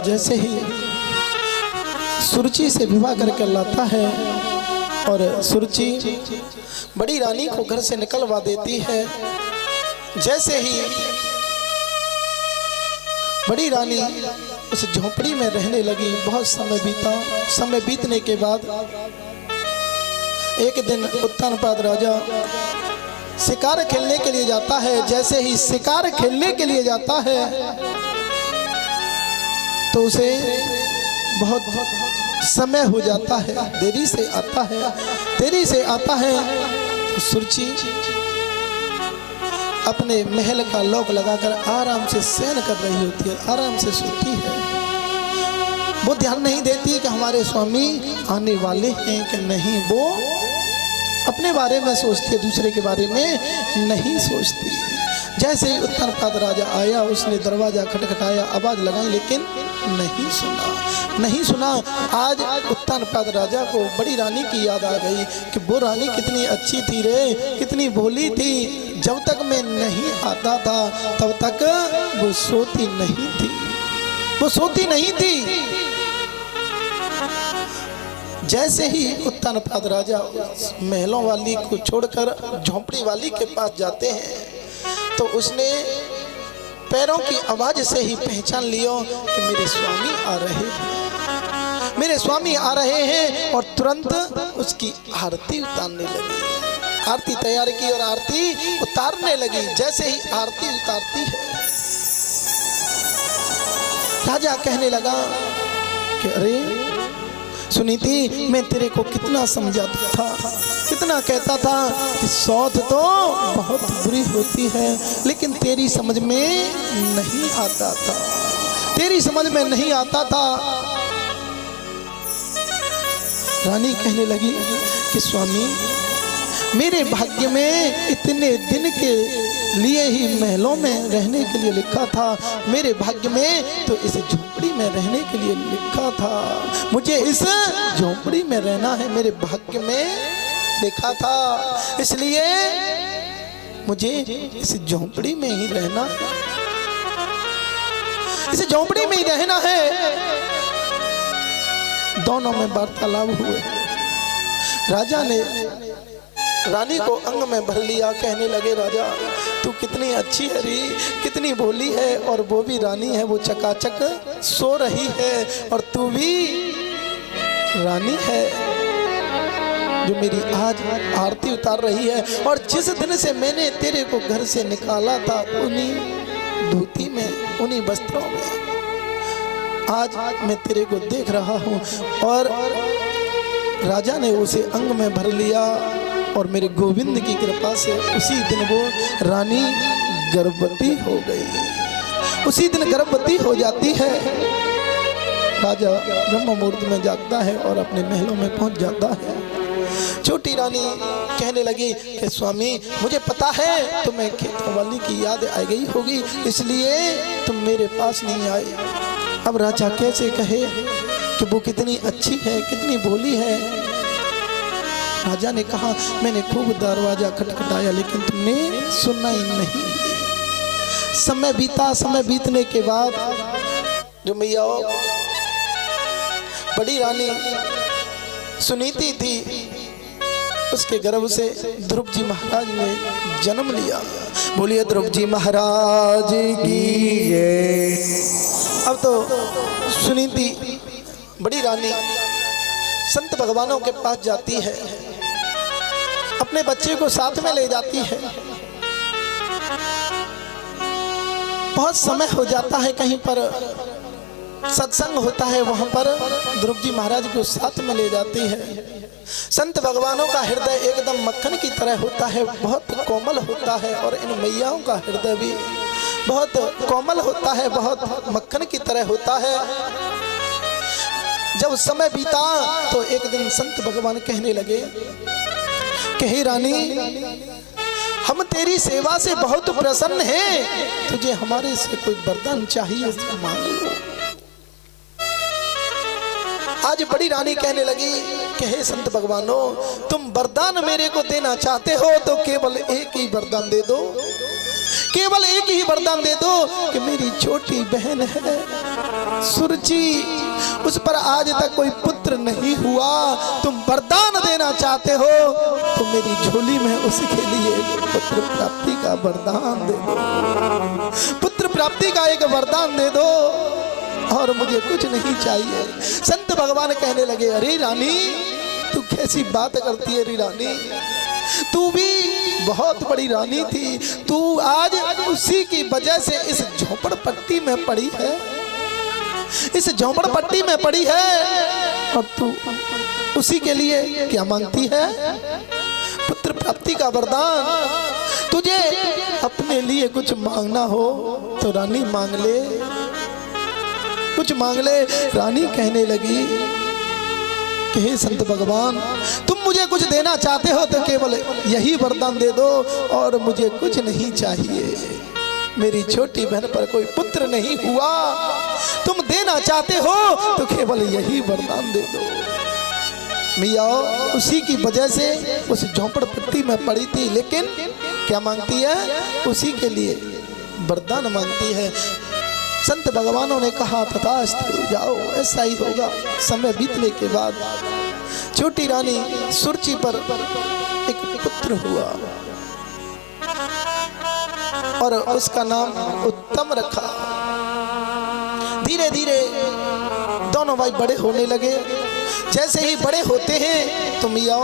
जैसे ही सुरुचि से विवाह करके लाता है और सुरुचि बड़ी रानी को घर से निकलवा देती है। जैसे ही बड़ी रानी उस झोपड़ी में रहने लगी, बहुत समय बीता। समय बीतने के बाद एक दिन उत्तानपाद राजा शिकार खेलने के लिए जाता है। जैसे ही शिकार खेलने के लिए जाता है तो उसे बहुत समय हो जाता है, देरी से आता है। तो सुरुचि अपने महल का लॉक लगाकर आराम से शयन कर रही होती है, आराम से सोती है। वो ध्यान नहीं देती कि हमारे स्वामी आने वाले हैं कि नहीं। वो अपने बारे में सोचती है, दूसरे के बारे में नहीं सोचती। जैसे ही उत्तानपाद राजा आया, उसने दरवाजा खटखटाया, आवाज लगाई, लेकिन नहीं सुना। आज उत्तानपाद राजा को बड़ी रानी की याद आ गई कि वो रानी कितनी अच्छी थी रे, कितनी भोली थी। जब तक मैं नहीं आता था तब तक वो सोती नहीं थी। जैसे ही उत्तानपाद राजा महलों वाली को छोड़कर झोंपड़ी वाली के पास जाते हैं तो उसने पैरों की आवाज से ही पहचान लियो कि मेरे स्वामी आ रहे हैं और तुरंत उसकी आरती उतारने लगी। आरती तैयार की और आरती उतारने लगी। जैसे ही आरती उतारती है, राजा कहने लगा कि अरे सुनीति, मैं तेरे को कितना समझाता था, कितना कहता था कि सौत तो बहुत बुरी होती है, लेकिन तेरी समझ में नहीं आता था। रानी कहने लगी कि स्वामी, मेरे भाग्य में इतने दिन के लिए ही महलों में रहने के लिए लिखा था। मेरे भाग्य में तो इस झोपड़ी में रहने के लिए लिखा था। मुझे इस झोपड़ी में रहना है, मेरे भाग्य में लिखा था, इसलिए मुझे इस झोपड़ी में ही रहना है, इस झोपड़ी में ही रहना है। दोनों में वार्तालाप हुए। राजा ने रानी को अंग में भर लिया। कहने लगे, राजा तू कितनी अच्छी है री, कितनी भोली है, और वो भी रानी है, वो चकाचक सो रही है, और तू भी रानी है जो मेरी आज आरती उतार रही है। और जिस दिन से मैंने तेरे को घर से निकाला था, उन्हीं धोती में, उन्हीं वस्त्रों में आज मैं तेरे को देख रहा हूँ। और राजा ने उसे अंग में भर लिया और मेरे गोविंद की कृपा से उसी दिन वो रानी गर्भवती हो गई। उसी दिन गर्भवती हो जाती है। राजा ब्रह्म मुहूर्त में जागता है और अपने महलों में पहुंच जाता है। छोटी रानी कहने लगी कि स्वामी, मुझे पता है तुम्हें खेतों वाली की याद आ गई होगी, इसलिए तुम मेरे पास नहीं आए। अब राजा कैसे कहे कि वो कितनी अच्छी है, कितनी भोली है। राजा ने कहा, मैंने खूब दरवाजा खटखटाया, लेकिन तुमने सुनना ही नहीं। समय बीता। समय बीतने के बाद जो मैया बड़ी रानी सुनीति थी, उसके गर्भ से ध्रुव जी महाराज ने जन्म लिया। बोलिए ध्रुव जी महाराज की जय। अब तो सुनीति बड़ी रानी संत भगवानों के पास जाती है, अपने बच्चे को साथ में ले जाती है। बहुत समय हो जाता है, कहीं पर सत्संग होता है, वहां पर ध्रुव जी महाराज को साथ में ले जाती है। संत भगवानों का हृदय एकदम मक्खन की तरह होता है, बहुत कोमल होता है, और इन मैयाओं का हृदय भी बहुत कोमल होता है, बहुत मक्खन की तरह होता है। जब समय बीता तो एक दिन संत भगवान कहने लगे कि हे रानी, हम तेरी सेवा से बहुत प्रसन्न हैं, तुझे हमारे से कोई वरदान चाहिए तो मांग लो। आज बड़ी रानी कहने लगी कि हे संत भगवानों, तुम वरदान मेरे को देना चाहते हो तो केवल एक ही वरदान दे दो, केवल एक ही वरदान दे दो कि मेरी छोटी बहन है सुरुचि, उस पर आज तक कोई पुत्र नहीं हुआ, तुम वरदान देना चाहते हो तो मेरी झोली में उसके लिए पुत्र प्राप्ति का वरदान दे दो, पुत्र प्राप्ति का एक वरदान दे दो और मुझे कुछ नहीं चाहिए। संत भगवान कहने लगे, अरे रानी तू कैसी बात करती है रे रानी, तू भी बहुत बड़ी रानी थी, तू आज उसी की वजह से इस झोपड़पट्टी में पड़ी है, इस झोपड़पट्टी में पड़ी है और तू उसी के लिए क्या मांगती है? पुत्र प्राप्ति का वरदान। तुझे अपने लिए कुछ मांगना हो तो रानी मांग ले, कुछ मांग ले। रानी कहने लगी कि हे संत भगवान, तुम मुझे कुछ देना चाहते हो तो केवल यही वरदान दे दो और मुझे कुछ नहीं चाहिए। मेरी छोटी बहन पर कोई पुत्र नहीं हुआ, तुम देना चाहते हो तो केवल यही वरदान दे दो। मियाँ उसी की वजह से उस झोपड़पट्टी में पड़ी थी, लेकिन क्या मांगती है? उसी के लिए वरदान मांगती है। संत भगवानों ने कहा तथास्तु, जाओ ऐसा ही होगा। समय बीतने के बाद छोटी रानी सुरुचि पर एक पुत्र हुआ और उसका नाम उत्तम रखा। धीरे धीरे दोनों भाई बड़े होने लगे। जैसे ही बड़े होते हैं तो मियाँ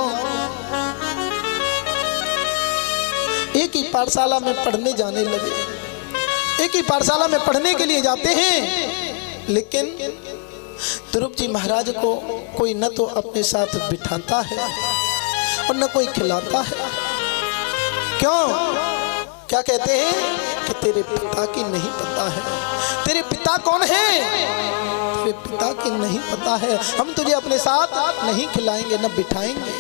एक ही पाठशाला में पढ़ने जाने लगे, एक ही पाठशाला में पढ़ने के लिए जाते हैं। लेकिन ध्रुव जी महाराज को कोई न तो अपने साथ बिठाता है और न कोई खिलाता है। क्यों? क्या कहते हैं कि तेरे पिता की नहीं पता है। तेरे पिता कौन है? तेरे पिता की नहीं पता है, हम तुझे अपने साथ नहीं खिलाएंगे न बिठाएंगे।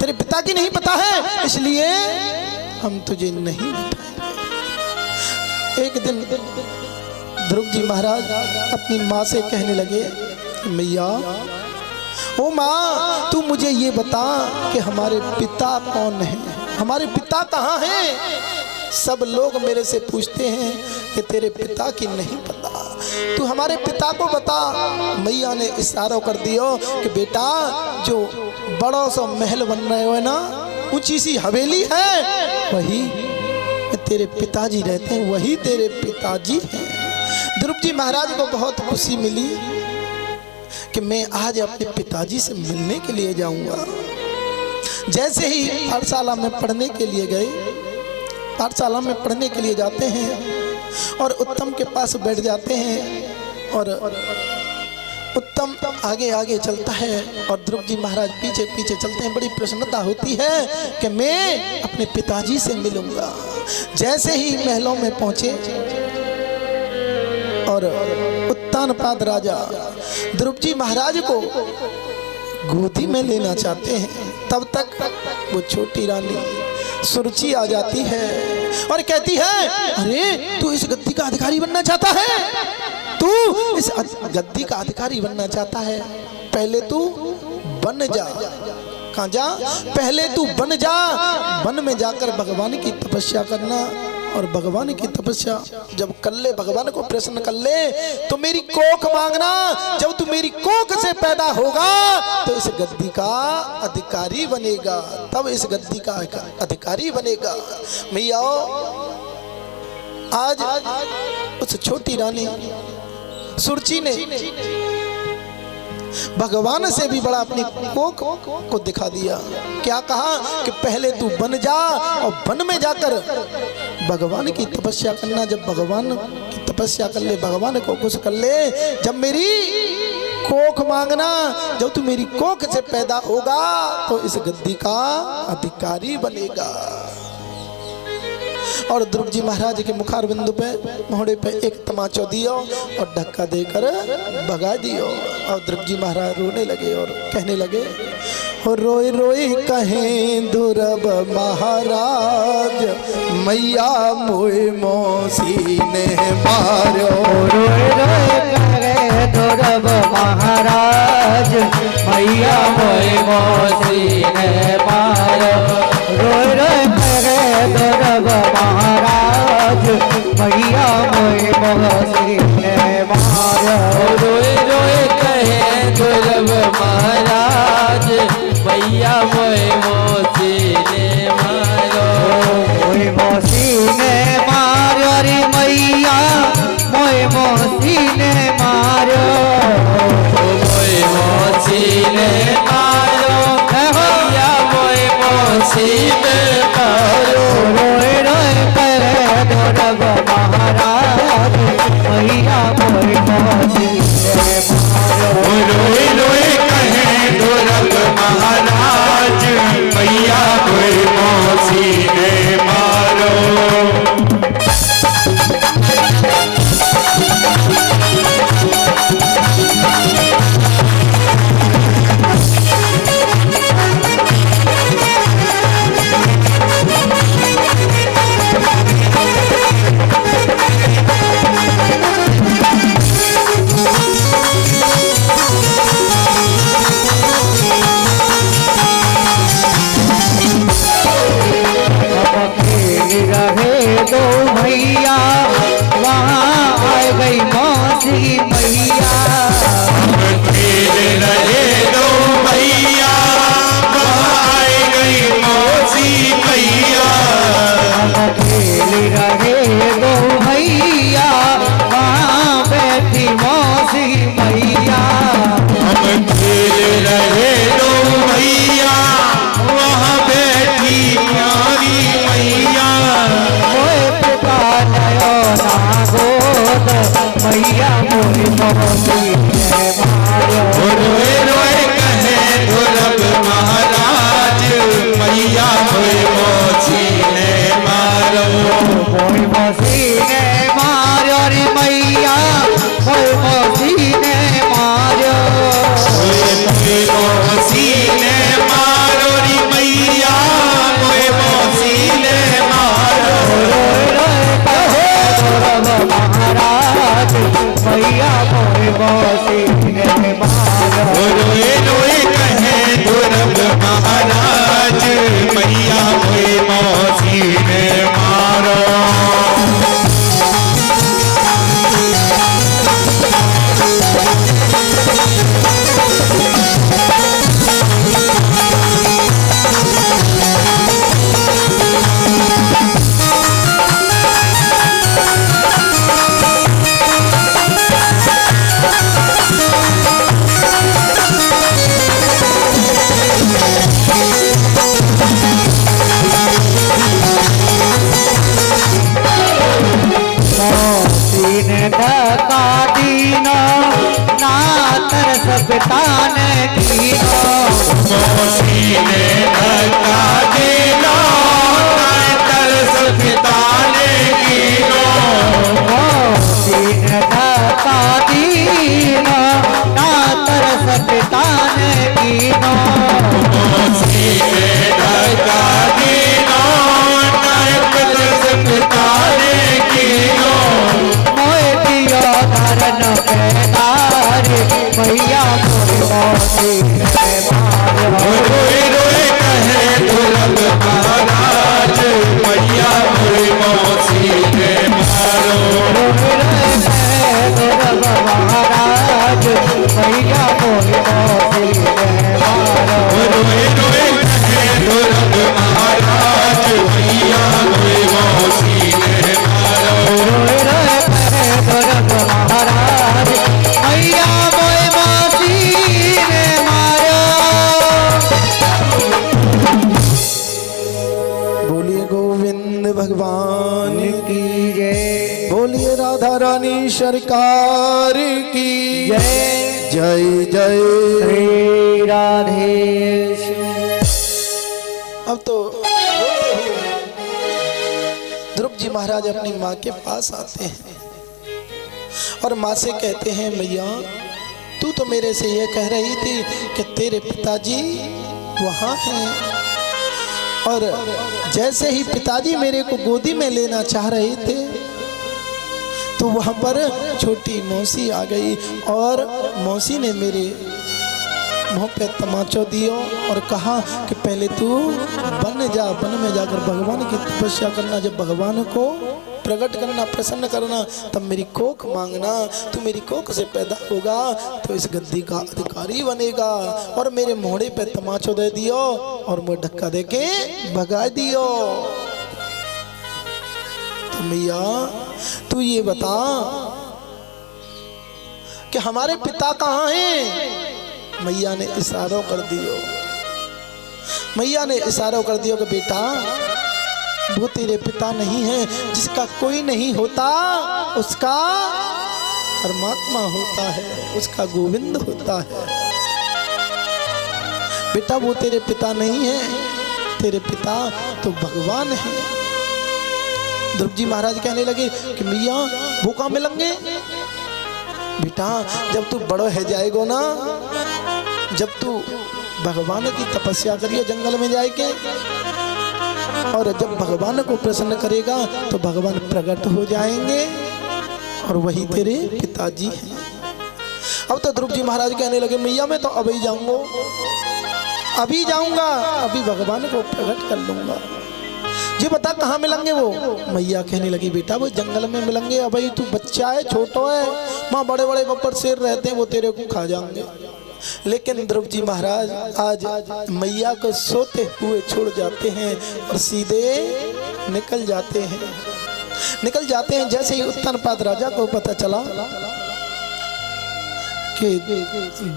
तेरे पिता की नहीं पता है इसलिए हम तुझे नहीं बिठाएंगे। एक दिन ध्रुव जी महाराज अपनी माँ से कहने लगे, मैया ओ माँ, तू मुझे ये बता कि हमारे पिता कौन है, हमारे पिता कहाँ हैं? सब लोग मेरे से पूछते हैं कि तेरे पिता की नहीं पता, तू हमारे पिता को बता। मैया ने इशारा कर दिया कि बेटा जो बड़ा सा महल बन रहे हो ना, ऊंची सी हवेली है, वही तेरे पिताजी रहते हैं, वही तेरे पिताजी हैं। ध्रुव जी महाराज को बहुत खुशी मिली कि मैं आज अपने पिताजी से मिलने के लिए जाऊंगा। जैसे ही पाठशाला में पढ़ने के लिए गए, पाठशाला में पढ़ने के लिए जाते हैं और उत्तम के पास बैठ जाते हैं और उत्तम आगे आगे चलता है और ध्रुव जी महाराज पीछे पीछे चलते हैं। बड़ी प्रसन्नता होती है कि मैं अपने पिताजी से मिलूंगा। जैसे ही महलों में पहुंचे और उत्तानपाद राजा ध्रुव जी महाराज को गोदी में लेना चाहते हैं, तब तक वो छोटी रानी सुरुचि आ जाती है और कहती है, अरे तू इस गद्दी का अधिकारी बनना चाहता है, तू इस गद्दी का अधिकारी बनना चाहता है, पहले तू बन जा। कहाँ जा? पहले तू बन जा, वन में जाकर भगवान की तपस्या करना और भगवान की तपस्या जब कर ले, भगवान को प्रसन्न कर ले तो मेरी कोख मांगना। जब तू मेरी कोख से पैदा होगा तो इस गद्दी का अधिकारी बनेगा, तब इस गद्दी का अधिकारी बनेगा। मैया आज उस छोटी रानी सुरुचि ने भगवान से भी बड़ा अपनी कोख को दिखा दिया। क्या कहा कि पहले तू बन जा और वन में जाकर भगवान की तपस्या करना। जब भगवान की तपस्या कर ले, भगवान को खुश कर ले, जब मेरी कोख मांगना, जब तू मेरी कोख से पैदा होगा तो इस गद्दी का अधिकारी बनेगा। और ध्रुव जी महाराज के मुखार बिंदु पे मोहड़े पे एक तमाचा दियो और धक्का देकर भगा दियो। और ध्रुव जी महाराज रोने लगे और कहने लगे, हो रोए रोए कहें ध्रुव महाराज, मैया मोए मौसी ने मारो। रोए रोए कहें ध्रुव महाराज, मैया मोए मौसी ने मारो। रोए रोए कहें ध्रुव महाराज, मैया मोए मौसी ने मारो। मौसी मैया खेल रहे दो भैया आए गई मौसी मैया खेल रहे दो भैया वहाँ बैठी मौसी मैया हम खेल रहे दो भैया वहाँ बैठी प्यारी मैया मोए पिता नयो ना गोद मैया मोरी मौसी है मारो रोए रोए कहे ध्रुव महाराज मैया हुए मौसी ने मारो मोई मौसी ने मारो रे मैया मोई मौसी ने मारो मौसी ने मारो री मैया हुए मौसी ने मारो महाराज मैया मोई मौसी ने मारो रोए रोए कहे ध्रुव महाराज मैया हुए मौसी ने मारो धक्का दीनो ना तरस पितान कीनो मौसी ने धक्का देना तरस पिताने कीनो मोसीन धक्का दीनो ना तरस पितान कीनो मौसी ने धक्का देना तरस पिताने कीनो मोए दियो धरन पैदार मैया मोरी मौसी ने मारो रोए रोए कहे ध्रुव महाराज मैया हुए मौसी ने मारो महाराज मैया मोरी मौसी ने मारो रोए रोए कहे ध्रुव महाराज मैया हुए मौसी ने मारो महाराज मैया मोई मौसी ने मारो बोलिए गोविंद भगवान की, की जय बोलिए राधा रानी सरकार की जय जय जय। श्री राधे अब तो ध्रुव जी महाराज अपनी माँ के पास आते हैं और माँ से कहते हैं मैया तू तो मेरे से ये कह रही थी कि तेरे पिताजी वहाँ हैं, और जैसे ही पिताजी मेरे को गोदी में लेना चाह रहे थे तो वहाँ पर छोटी मौसी आ गई और मौसी ने मेरे मुँह पे तमाचो दियो और कहा कि पहले तू वन जा, वन में जाकर भगवान की तपस्या करना, जब भगवान को प्रकट करना, प्रसन्न करना, तब मेरी कोख मांगना, तू मेरी कोख से पैदा होगा तो इस गद्दी का अधिकारी बनेगा। और मेरे मोहड़े पे तमाचो दे दियो और मुझे धक्का देके भगा दियो। तो मैया तू ये बता कि हमारे पिता कहाँ हैं? मैया ने इशारों कर दियो, मैया ने इशारों कर दियो कि बेटा वो तेरे पिता नहीं है, जिसका कोई नहीं होता उसका परमात्मा होता है, उसका गोविंद होता है। बेटा वो तेरे पिता नहीं है, तेरे पिता तो भगवान है। ध्रुव जी महाराज कहने लगे कि मैया वो कहाँ मिलेंगे? बेटा जब तू बड़ो है जाएगो ना, जब तू भगवान की तपस्या करियो जंगल में जाके, और जब भगवान को प्रसन्न करेगा तो भगवान प्रकट हो जाएंगे और वही तेरे पिताजी हैं। अब तो ध्रुव जी महाराज कहने लगे मैया मैं तो अभी जाऊंगा, अभी जाऊंगा, अभी भगवान को प्रकट कर लूंगा। जी बता कहाँ मिलेंगे वो? मैया कहने लगी बेटा वो जंगल में मिलेंगे। अब भाई तू बच्चा है, छोटा है, वहाँ बड़े बड़े बब्बर शेर रहते हैं, वो तेरे को खा जाएंगे। लेकिन ध्रुव जी महाराज आज मैया को सोते हुए छोड़ जाते हैं और सीधे निकल जाते हैं। जैसे ही उत्तानपाद राजा को पता चला कि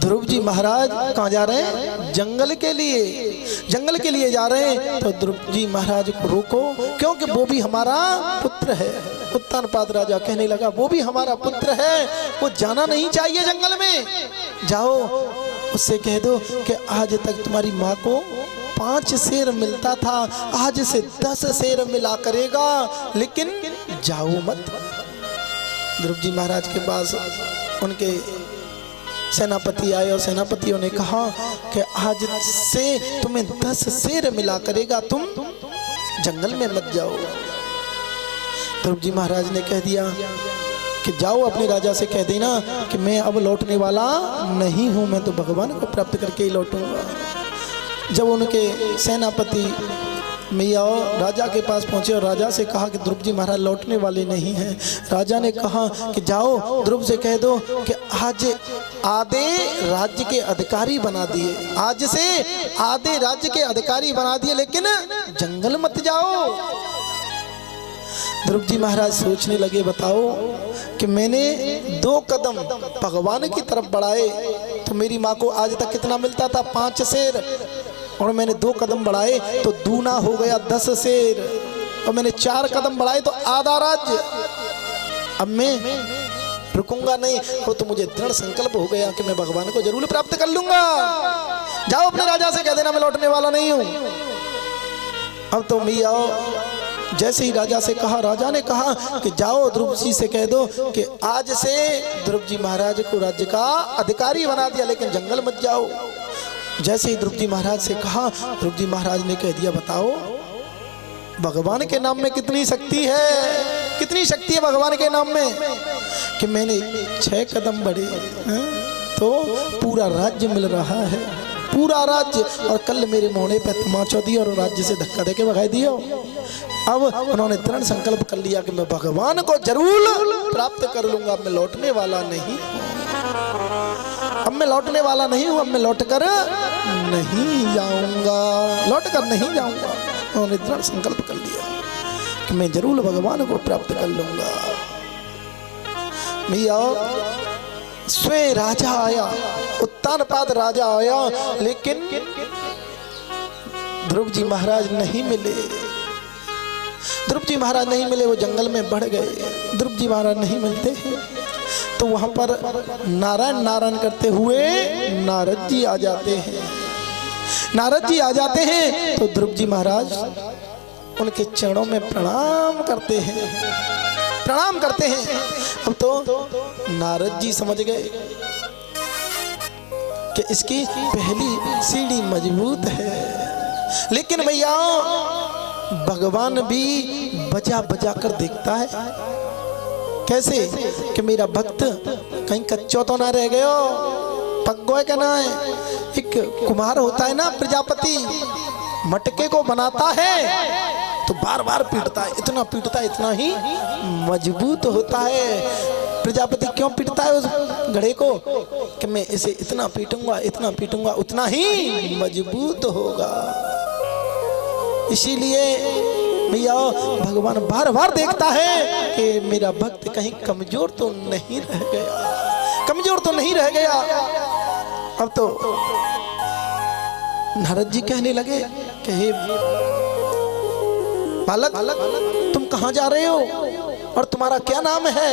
ध्रुव जी महाराज कहाँ जा रहे हैं? जंगल के लिए जा रहे हैं। तो ध्रुव जी महाराज को रोको, क्योंकि वो भी हमारा पुत्र है। उत्तानपाद राजा कहने लगा वो भी हमारा पुत्र है, वो जाना नहीं चाहिए जंगल में। जाओ उससे कह दो कि आज तक तुम्हारी माँ को 5 शेर मिलता था, आज से 10 शेर मिला करेगा, लेकिन जाओ मत। ध्रुव जी महाराज के पास उनके सेनापति आए और सेनापतियों ने कहा कि आज से तुम्हें 10 शेर मिला करेगा, तुम जंगल में मत जाओ। ध्रुव जी महाराज ने कह दिया कि जाओ अपने राजा से कह देना कि मैं अब लौटने वाला नहीं हूँ, मैं तो भगवान को प्राप्त करके ही लौटूंगा। जब उनके सेनापति मैया राजा के पास पहुंचे और राजा से कहा कि ध्रुव जी महाराज लौटने वाले नहीं हैं, राजा ने कहा कि जाओ ध्रुव से कह दो कि आज आधे राज्य के अधिकारी बना दिए, आज से आधे राज्य के अधिकारी बना दिए, लेकिन जंगल मत जाओ। ध्रुव जी महाराज सोचने लगे बताओ कि मैंने 2 कदम भगवान की तरफ बढ़ाए तो मेरी माँ को आज तक कितना मिलता था? 5 शेर, और मैंने 2 कदम बढ़ाए तो दूना हो गया 10 शेर, और मैंने 4 कदम बढ़ाए तो आधा राज्य। अब मैं रुकूंगा नहीं, वो तो मुझे दृढ़ संकल्प हो गया कि मैं भगवान को जरूर प्राप्त कर लूंगा। जाओ अपने राजा से कह देना मैं लौटने वाला नहीं हूं। अब तो मैया जैसे ही राजा से कहा, राजा ने कहा कि जाओ ध्रुव जी से कह दो कि आज से ध्रुव जी महाराज को राज्य का अधिकारी बना दिया, लेकिन जंगल मत जाओ। जैसे ही ध्रुव जी महाराज से कहा, ध्रुव जी महाराज ने कह दिया बताओ भगवान के नाम में कितनी शक्ति है, कितनी शक्ति है भगवान के नाम में कि मैंने 6 कदम बढ़े तो पूरा राज्य मिल रहा है, पूरा राज्य। और कल मेरे मोहने पे तमाचा दिया और राज्य से धक्का देके भगा दिया। अब उन्होंने दृढ़ संकल्प कर लिया कि मैं भगवान को जरूर प्राप्त कर लूंगा, अब मैं लौटने वाला नहीं, अब मैं लौटने वाला नहीं हूं, अब मैं लौट कर नहीं जाऊंगा, लौट कर नहीं जाऊंगा। उन्होंने दृढ़ संकल्प कर लिया कि मैं जरूर भगवान को प्राप्त कर लूंगा। भैया स्वयं राजा आया, उत्तानपाद राजा आया, लेकिन ध्रुव जी महाराज नहीं मिले। ध्रुव जी महाराज नहीं मिले, वो जंगल में बढ़ गए। ध्रुव जी महाराज नहीं मिलते हैं तो वहां पर नारायण नारायण करते हुए नारद जी आ जाते हैं। नारद जी आ जाते हैं तो ध्रुव जी महाराज उनके चरणों में प्रणाम करते हैं, प्रणाम करते हैं। अब तो नारद जी समझ गए कि इसकी पहली सीढ़ी मजबूत है, लेकिन भैया भगवान भी बजा बजा कर देखता है। कैसे कि मेरा भक्त कहीं कच्चो तो ना रह गयो, पग्गो क्या ना है। एक कुम्हार होता है ना प्रजापति, मटके को बनाता है तो बार बार पीटता है, इतना पीटता है इतना ही मजबूत होता है। प्रजापति क्यों पीटता है उस घड़े को कि मैं इसे इतना पीटूंगा, इतना पीटूंगा, उतना ही मजबूत होगा। इसीलिए भैया भगवान बार बार देखता है कि मेरा भक्त कहीं कमजोर तो नहीं रह गया, कमजोर तो नहीं रह गया। अब तो नारद जी कहने लगे कि हे बालक, तुम कहाँ जा रहे हो और तुम्हारा क्या नाम है?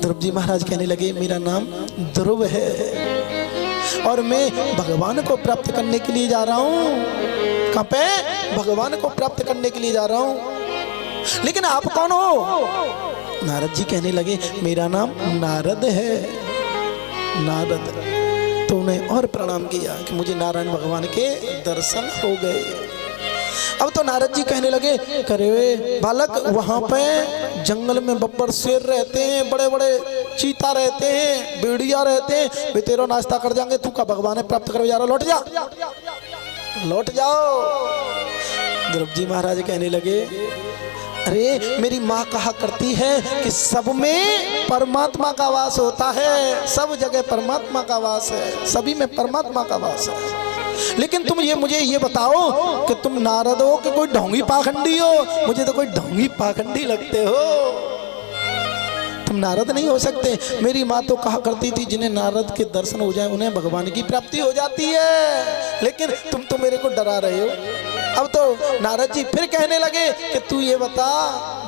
ध्रुव जी महाराज कहने लगे मेरा नाम ध्रुव है और मैं भगवान को प्राप्त करने के लिए जा रहा हूँ। कहाँ पे? भगवान को प्राप्त करने के लिए जा रहा हूँ। लेकिन आप कौन हो? नारद जी कहने लगे मेरा नाम नारद है, नारद। तो उन्हें और प्रणाम किया कि मुझे नारायण भगवान के दर्शन हो गए। अब तो नारद जी कहने लगे करे बालक, वहां पे जंगल में बब्बर शेर रहते हैं, बड़े बड़े चीता रहते हैं, भेड़िया रहते हैं, वे तेरा नाश्ता कर जाएंगे, तू का भगवान प्राप्त कर जा रहा, लौट जा, लौट जाओ। ध्रुव जी महाराज कहने लगे, अरे मेरी माँ कहा करती है कि सब में परमात्मा का वास होता है, सब जगह परमात्मा का वास है, सभी में परमात्मा का वास है। लेकिन तुम मुझे ये बताओ कि तुम नारद हो कि कोई ढोंगी पाखंडी हो? मुझे तो कोई ढोंगी पाखंडी लगते हो, तुम नारद नहीं हो सकते। मेरी माँ तो कहा करती थी जिन्हें नारद के दर्शन हो जाए उन्हें भगवान की प्राप्ति हो जाती है, लेकिन तुम तो मेरे को डरा रहे हो। अब तो नारद जी फिर कहने लगे कि तू ये बता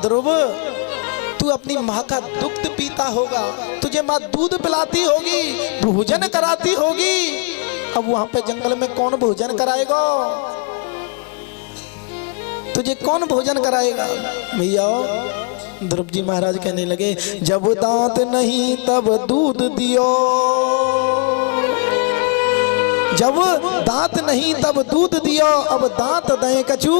ध्रुव, तू अपनी माँ का दुग्ध पीता होगा, तुझे माँ दूध पिलाती होगी, भोजन कराती होगी, अब वहां पे जंगल में कौन भोजन कराएगा? तुझे कौन भोजन कराएगा? भैया ध्रुव जी महाराज कहने लगे, जब दांत नहीं तब दूध दियो, जब दांत नहीं तब दूध दियो, अब दांत दे कछु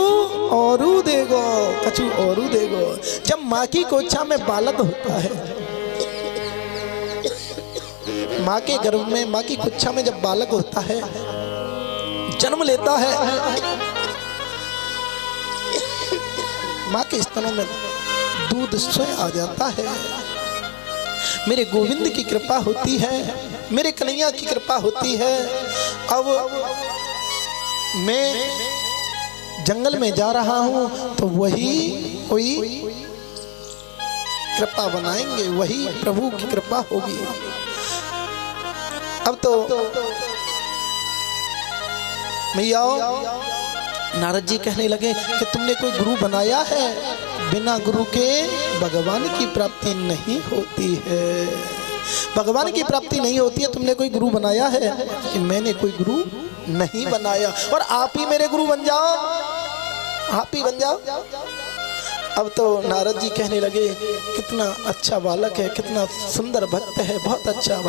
औरू देगो, कछु औरू देगो। जब माँ की कोच्छा में बालक होता है, माँ के गर्भ में, माँ की कोच्छा में जब बालक होता है, जन्म लेता है, माँ के स्तनों में दूध स्वयं आ जाता है। मेरे गोविंद की कृपा होती है, मेरे कन्हैया की कृपा होती है। अब मैं जंगल में जा रहा हूं तो वही कोई कृपा बनाएंगे, वही प्रभु की कृपा होगी। अब तो भैया नारद जी कहने लगे कि तुमने कोई गुरु बनाया है? बिना गुरु के भगवान की प्राप्ति नहीं होती है, भगवान की प्राप्ति नहीं होती है। तुमने कोई गुरु बनाया है? कि मैंने कोई गुरु नहीं बनाया, और आप ही मेरे गुरु बन जाओ, आप ही बन जाओ। अब तो नारद जी कहने लगे, कितना अच्छा बालक है, कितना सुंदर भक्त है, बहुत अच्छा।